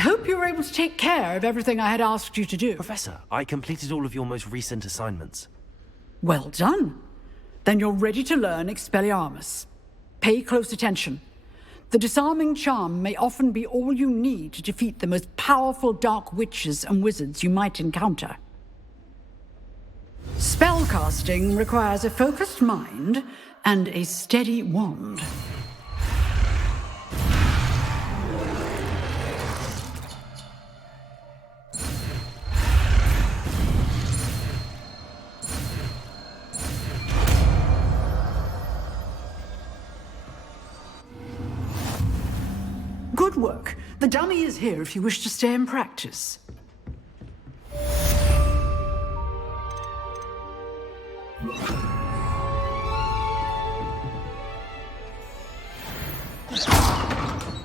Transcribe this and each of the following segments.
I hope you were able to take care of everything I had asked you to do. Professor, I completed all of your most recent assignments. Well done. Then you're ready to learn Expelliarmus. Pay close attention. The disarming charm may often be all you need to defeat the most powerful dark witches and wizards you might encounter. Spellcasting requires a focused mind and a steady wand. Good work. The dummy is here if you wish to stay and practice.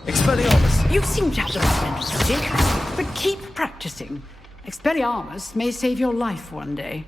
Expelliarmus! You seem to have the right mental stick, but keep practicing. Expelliarmus may save your life one day.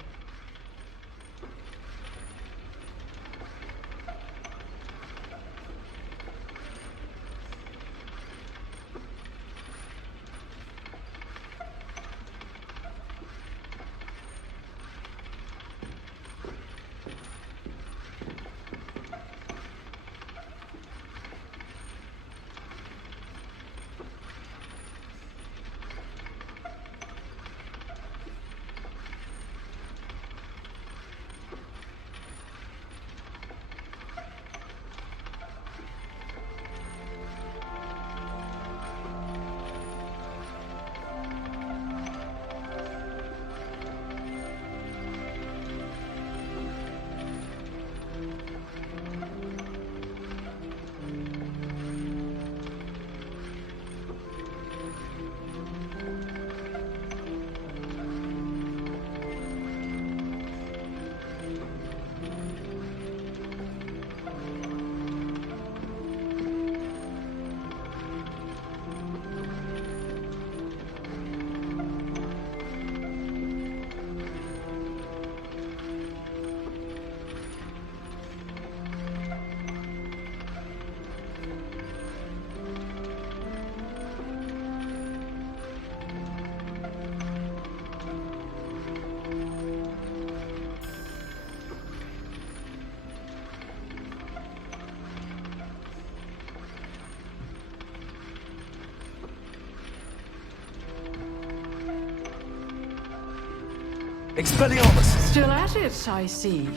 Expelliarmus! Still at it, I see.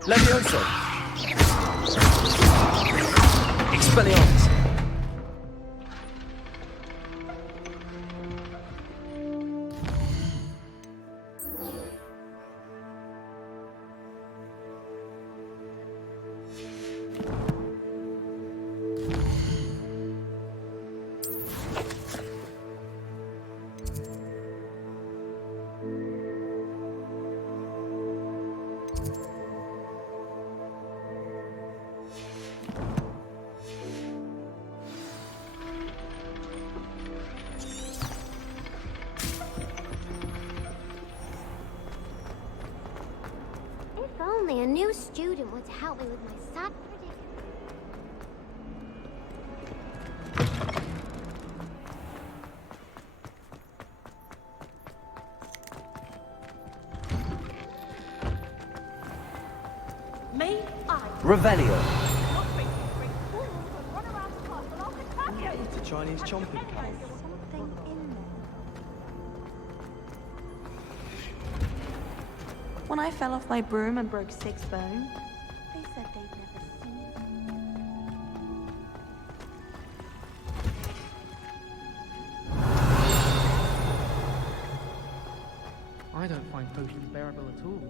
Levioso! Expelliarmus! If only a new student would help me with my sad predicament. May I? Revelio! It's a Chinese chomping cow. Something in there. When I fell off my broom and broke 6 bones, They said they'd never seen it. I don't find potions bearable at all.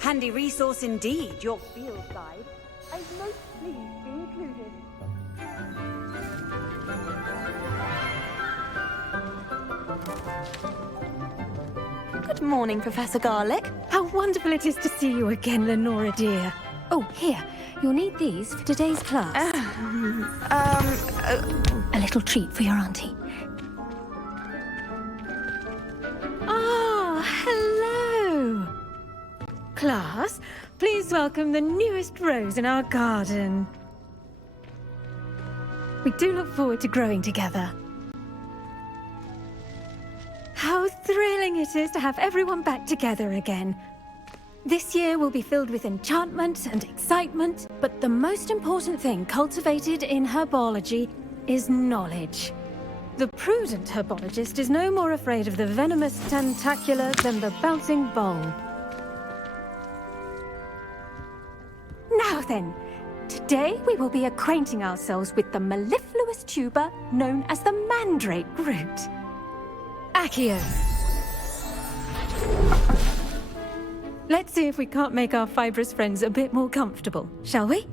Handy resource indeed, your field guide. I'm most pleased to be included. good morning, Professor Garlick. How wonderful it is to see you again, Lenora dear. Oh, here. You'll need these for today's class. A little treat for your auntie. Ah, hello. Class, please welcome the newest rose in our garden. We do look forward to growing together. How thrilling it is to have everyone back together again. This year will be filled with enchantment and excitement, but the most important thing cultivated in herbology is knowledge. The prudent herbologist is no more afraid of the venomous tentacula than the bouncing bulb. Now then, today we will be acquainting ourselves with the mellifluous tuber known as the mandrake root. Accio. Let's see if we can't make our fibrous friends a bit more comfortable, shall we?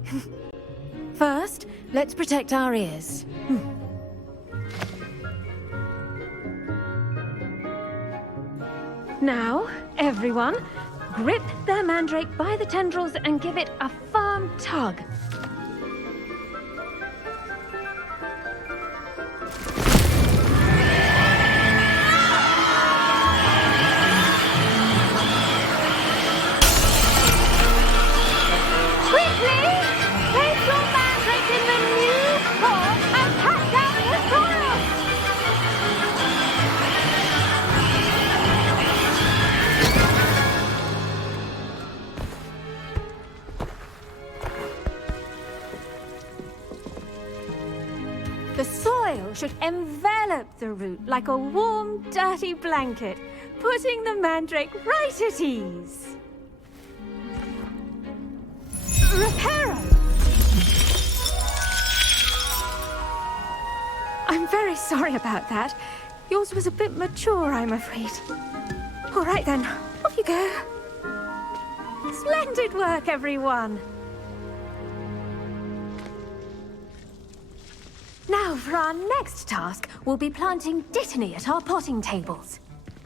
First, let's protect our ears. Now, everyone, grip their mandrake by the tendrils and give it a firm tug. The soil should envelop the root like a warm, dirty blanket, putting the mandrake right at ease. Reparo! I'm very sorry about that. Yours was a bit mature, I'm afraid. All right then, off you go. Splendid work, everyone! Now, for our next task, we'll be planting dittany at our potting tables.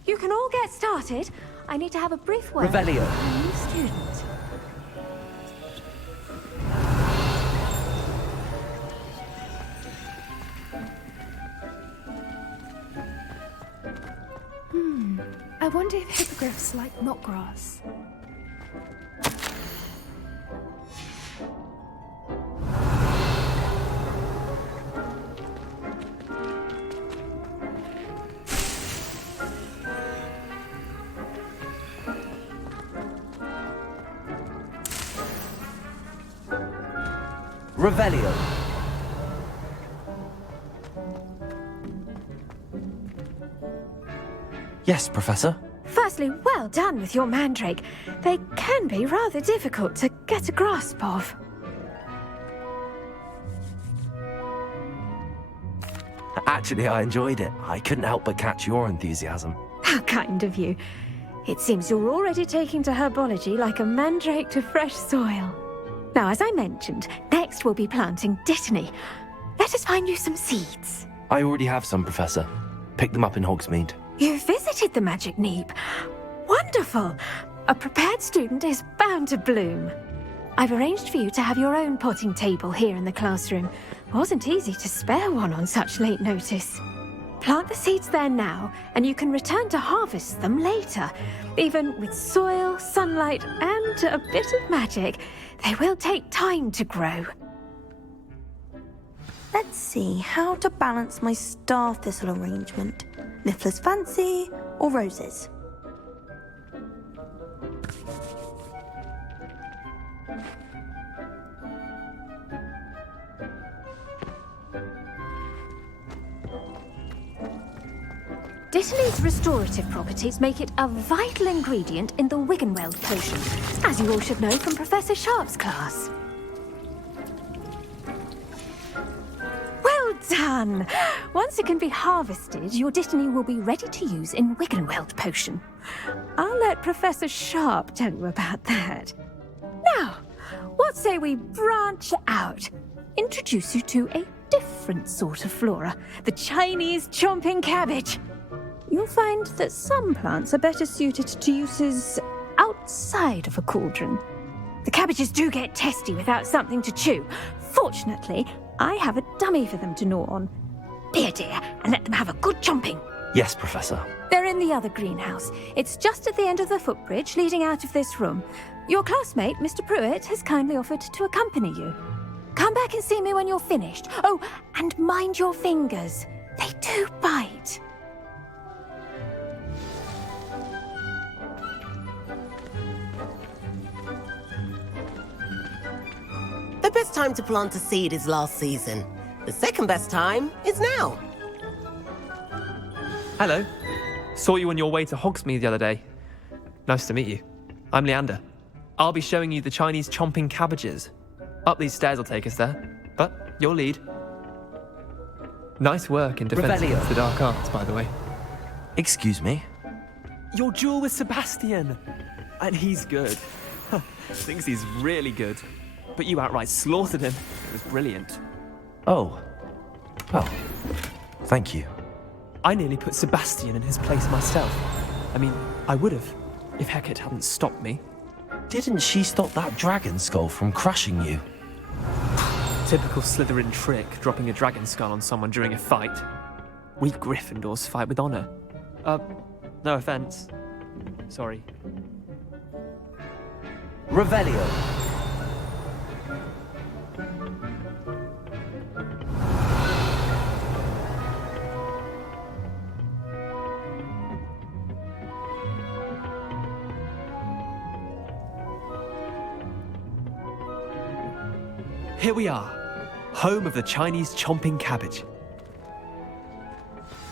You can all get started. I need to have a brief word Revelio. with a new student. I wonder if hippogriffs like knotgrass. Revelio. Yes, Professor. Firstly, well done with your mandrake. They can be rather difficult to get a grasp of. Actually, I enjoyed it. I couldn't help but catch your enthusiasm. How kind of you. It seems you're already taking to herbology like a mandrake to fresh soil. Now, as I mentioned, next we'll be planting dittany. Let us find you some seeds. I already have some, Professor. Picked them up in Hogsmeade. You visited the Magic Neep. Wonderful! A prepared student is bound to bloom. I've arranged for you to have your own potting table here in the classroom. Wasn't easy to spare one on such late notice. Plant the seeds there now, and you can return to harvest them later. Even with soil, sunlight, and a bit of magic, they will take time to grow. Let's see how to balance my star thistle arrangement. Niffler's fancy or roses? Dittany's restorative properties make it a vital ingredient in the Wiggenweld potion, as you all should know from Professor Sharp's class. Well done! Once it can be harvested, your dittany will be ready to use in Wiggenweld potion. I'll let Professor Sharp tell you about that. Now, what say we branch out? Introduce you to a different sort of flora, the Chinese chomping cabbage. You'll find that some plants are better suited to uses outside outside of a cauldron. The cabbages do get testy without something to chew. Fortunately, I have a dummy for them to gnaw on. Here, dear, and let them have a good chomping. Yes, Professor. They're in the other greenhouse. It's just at the end of the footbridge leading out of this room. Your classmate, Mr. Pruitt, has kindly offered to accompany you. Come back and see me when you're finished. Oh, and mind your fingers. They do bite. The best time to plant a seed is last season. The second best time is now. Hello. Saw you on your way to Hogsmeade the other day. Nice to meet you. I'm Leander. I'll be showing you the Chinese chomping cabbages. Up these stairs will take us there, but you'll lead. Nice work in defense against the dark arts, by the way. Excuse me? Your duel with Sebastian! And he's good. Thinks he's really good. But you outright slaughtered him. It was brilliant. Oh. Well, thank you. I nearly put Sebastian in his place myself. I mean, I would have, if Hecate hadn't stopped me. Didn't she stop that dragon skull from crushing you? Typical Slytherin trick, dropping a dragon skull on someone during a fight. We Gryffindors fight with honor. No offense. Sorry. Revelio. Here we are, home of the Chinese chomping cabbage.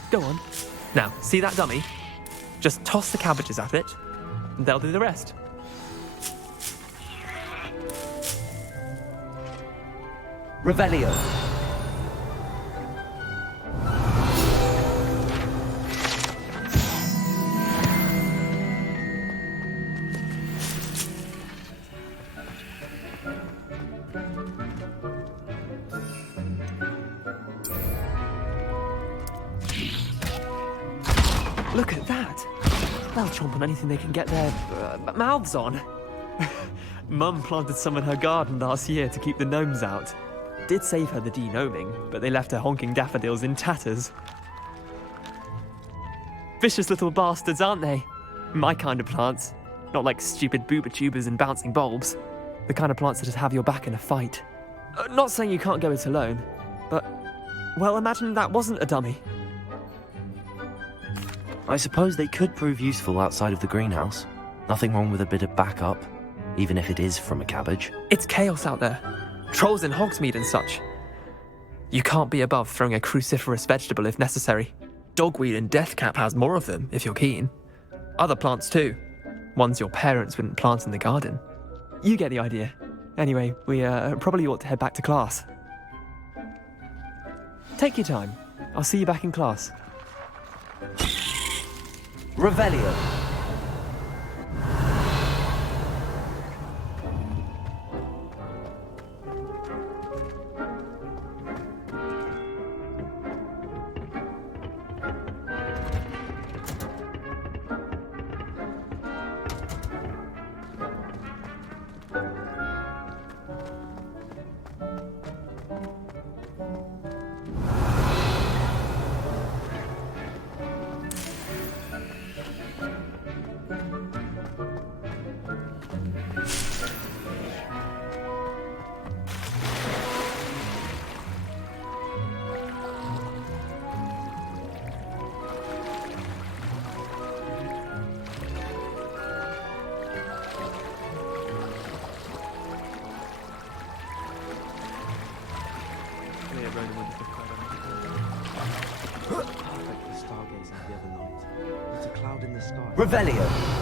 Go on. Now, see that dummy? Just toss the cabbages at it, and they'll do the rest. Revelio. Look at that. They'll chomp on anything they can get their mouths on. Mum planted some in her garden last year to keep the gnomes out. Did save her the de-gnoming, but they left her honking daffodils in tatters. Vicious little bastards, aren't they? My kind of plants. Not like stupid booba tubers and bouncing bulbs. The kind of plants that just have your back in a fight. Not saying you can't go it alone, but, well, imagine that wasn't a dummy. I suppose they could prove useful outside of the greenhouse. Nothing wrong with a bit of backup, even if it is from a cabbage. It's chaos out there. Trolls in Hogsmeade and such. You can't be above throwing a cruciferous vegetable if necessary. Dogweed and deathcap has more of them, if you're keen. Other plants too. Ones your parents wouldn't plant in the garden. You get the idea. Anyway, we probably ought to head back to class. Take your time. I'll see you back in class. Revelio. Revelio.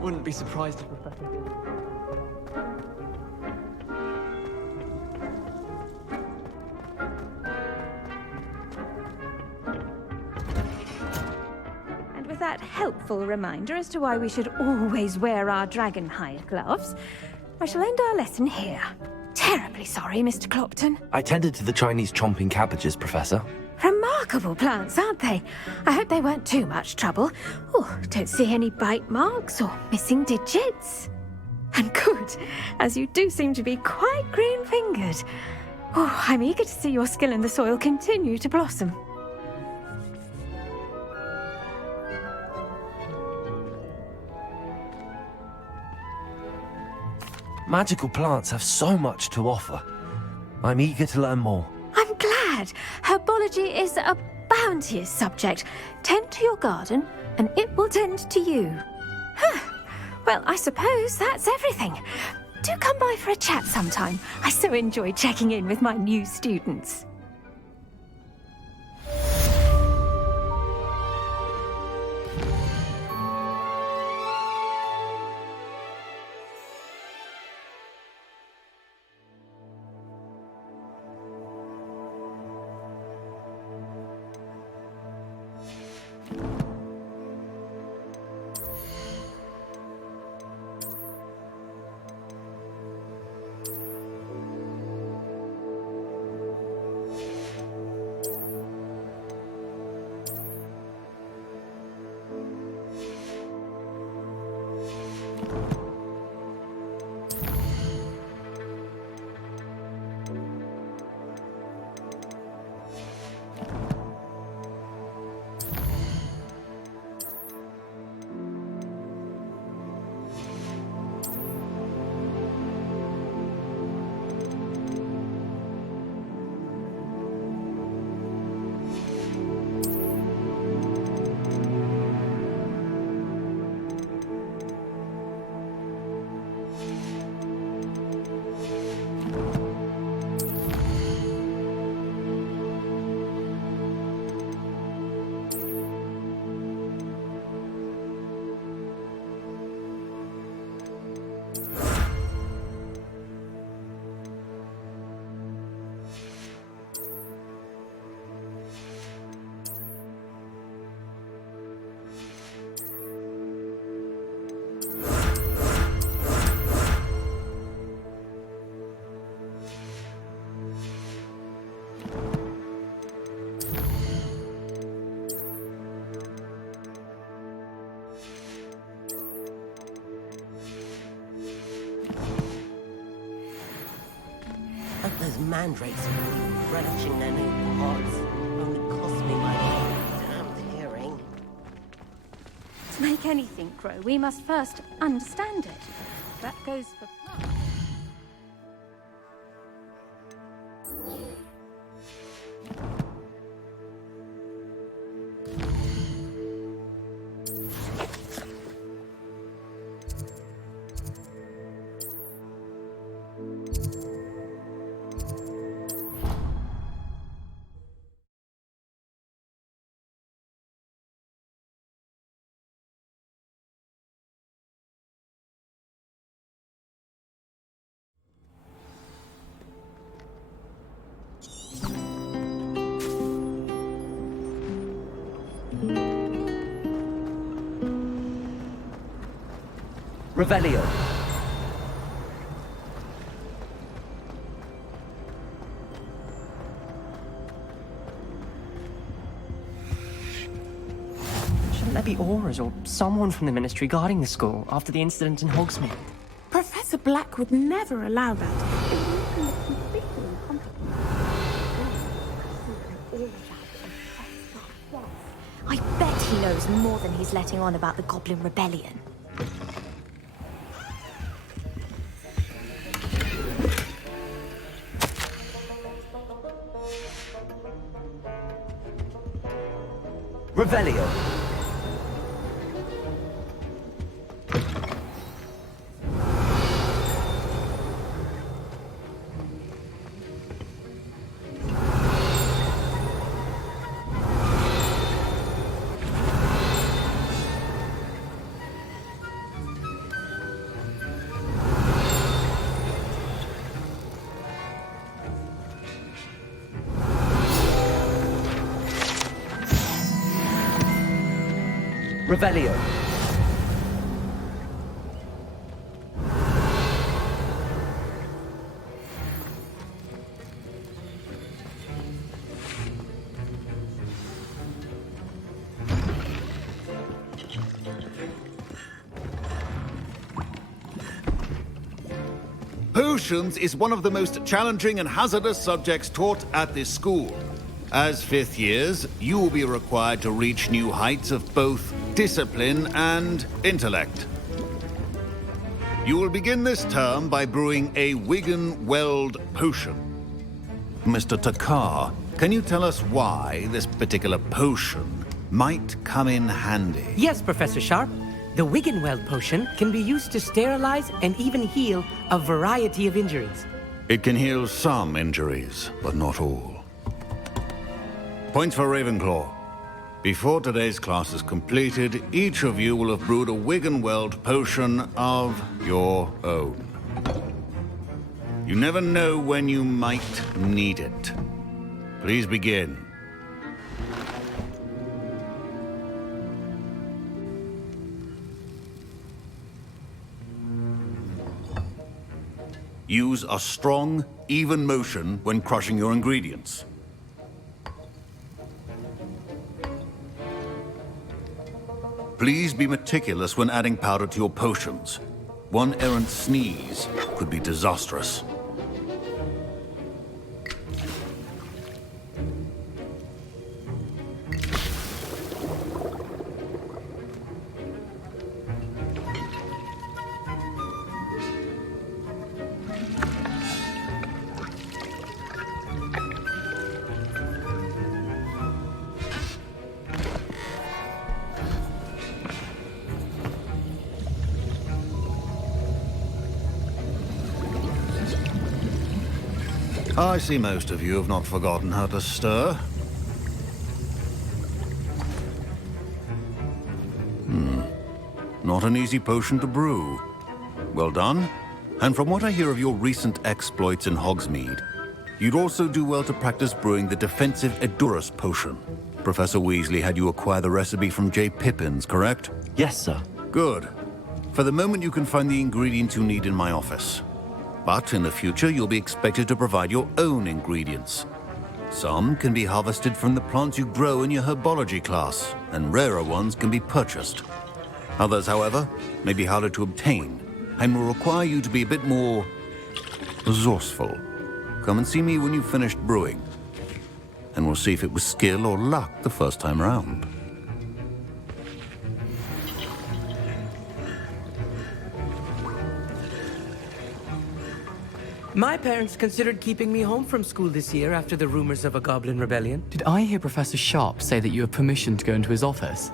Wouldn't be surprised if Professor did. And with that helpful reminder as to why we should always wear our dragon hide gloves, I shall end our lesson here. Terribly sorry, Mr. Clopton. I tended to the Chinese chomping cabbages, Professor. Remarkable plants, aren't they? I hope they weren't too much trouble. Oh, don't see any bite marks or missing digits. And good, as you do seem to be quite green-fingered. Oh, I'm eager to see your skill in the soil continue to blossom. Magical plants have so much to offer. I'm eager to learn more. I'm glad. Herbology is a bounteous subject. Tend to your garden, and it will tend to you. Huh. Well, I suppose that's everything. Do come by for a chat sometime. I so enjoy checking in with my new students. Those mandrakes are really relishing their new pods. Only cost me my damned hearing. To make anything grow, we must first understand it. That goes for plants. Revelio. Shouldn't there be auras or someone from the Ministry guarding the school after the incident in Hogsmeade? Professor Black would never allow that. I bet he knows more than he's letting on about the Goblin Rebellion. Revelio. Revelio. Potions is one of the most challenging and hazardous subjects taught at this school. As fifth years, you will be required to reach new heights of both discipline and intellect. You will begin this term by brewing a Wiggenweld potion. Mr. Takar, can you tell us why this particular potion might come in handy? Yes, Professor Sharp. The Wiggenweld potion can be used to sterilize and even heal a variety of injuries. It can heal some injuries, but not all. Points for Ravenclaw. Before today's class is completed, each of you will have brewed a Wiggenweld potion of your own. You never know when you might need it. Please begin. Use a strong, even motion when crushing your ingredients. Please be meticulous when adding powder to your potions. One errant sneeze could be disastrous. I see most of you have not forgotten how to stir. Not an easy potion to brew. Well done. And from what I hear of your recent exploits in Hogsmeade, you'd also do well to practice brewing the defensive Edurus potion. Professor Weasley had you acquire the recipe from J. Pippin's, correct? Yes, sir. Good. For the moment, you can find the ingredients you need in my office. But in the future, you'll be expected to provide your own ingredients. Some can be harvested from the plants you grow in your Herbology class, and rarer ones can be purchased. Others, however, may be harder to obtain, and will require you to be a bit more resourceful. Come and see me when you've finished brewing, and we'll see if it was skill or luck the first time round. My parents considered keeping me home from school this year after the rumors of a goblin rebellion. Did I hear Professor Sharp say that you have permission to go into his office?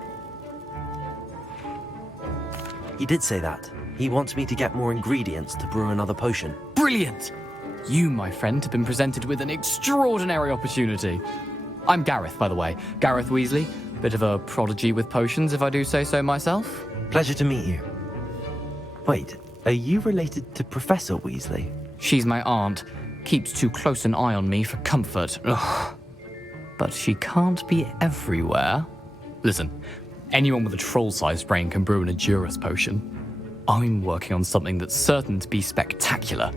He did say that. He wants me to get more ingredients to brew another potion. Brilliant! You, my friend, have been presented with an extraordinary opportunity. I'm Gareth, by the way. Gareth Weasley. Bit of a prodigy with potions, if I do say so myself. Pleasure to meet you. Wait, are you related to Professor Weasley? She's my aunt. Keeps too close an eye on me for comfort. Ugh. But she can't be everywhere. Listen, anyone with a troll-sized brain can brew an Edurus potion. I'm working on something that's certain to be spectacular.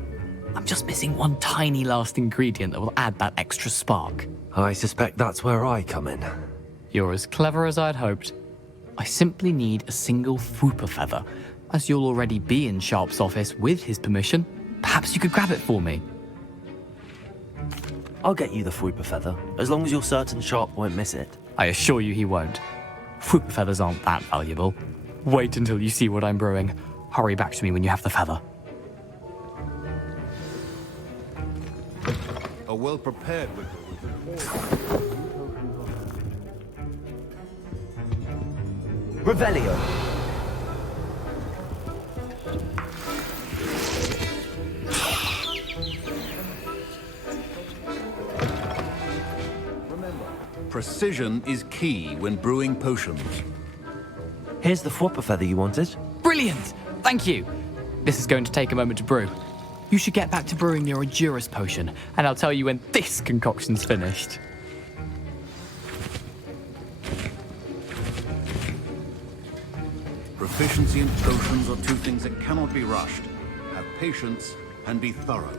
I'm just missing one tiny last ingredient that will add that extra spark. I suspect that's where I come in. You're as clever as I'd hoped. I simply need a single Fwooper feather. As you'll already be in Sharp's office with his permission, perhaps you could grab it for me. I'll get you the Fwooper feather, as long as you're certain Sharp won't miss it. I assure you he won't. Fwooper feathers aren't that valuable. Wait until you see what I'm brewing. Hurry back to me when you have the feather. A well-prepared Revelio. Precision is key when brewing potions. Here's the Fwooper feather you wanted. Brilliant! Thank you. This is going to take a moment to brew. You should get back to brewing your Edurus potion, and I'll tell you when this concoction's finished. Proficiency and potions are two things that cannot be rushed. Have patience and be thorough.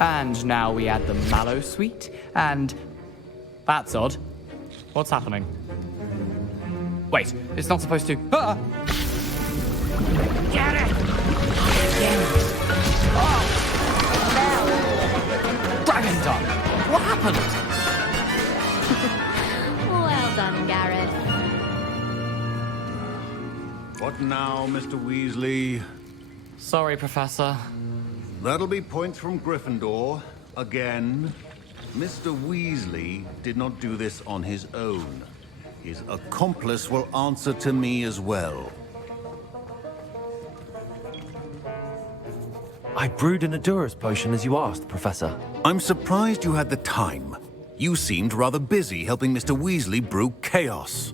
And now we add the mallow sweet, and... That's odd. What's happening? Wait, it's not supposed to... Ah! Get it! Dragon Dog! What happened? Well done, Garrett. What now, Mr. Weasley? Sorry, Professor. That'll be points from Gryffindor. Again. Mr. Weasley did not do this on his own. His accomplice will answer to me as well. I brewed an Adurus potion as you asked, Professor. I'm surprised you had the time. You seemed rather busy helping Mr. Weasley brew chaos.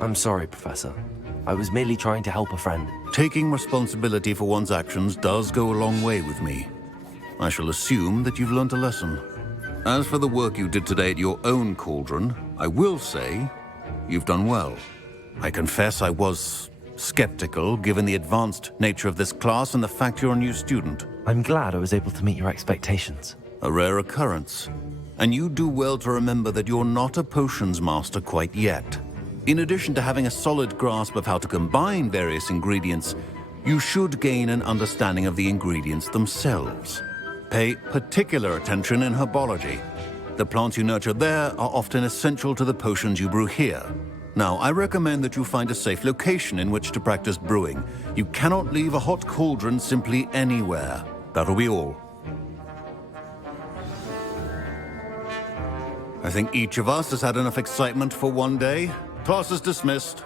I'm sorry, Professor. I was merely trying to help a friend. Taking responsibility for one's actions does go a long way with me. I shall assume that you've learnt a lesson. As for the work you did today at your own cauldron, I will say you've done well. I confess I was skeptical, given the advanced nature of this class and the fact you're a new student. I'm glad I was able to meet your expectations. A rare occurrence. And you do well to remember that you're not a potions master quite yet. In addition to having a solid grasp of how to combine various ingredients, you should gain an understanding of the ingredients themselves. Pay particular attention in herbology. The plants you nurture there are often essential to the potions you brew here. Now, I recommend that you find a safe location in which to practice brewing. You cannot leave a hot cauldron simply anywhere. That'll be all. I think each of us has had enough excitement for one day. Class is dismissed.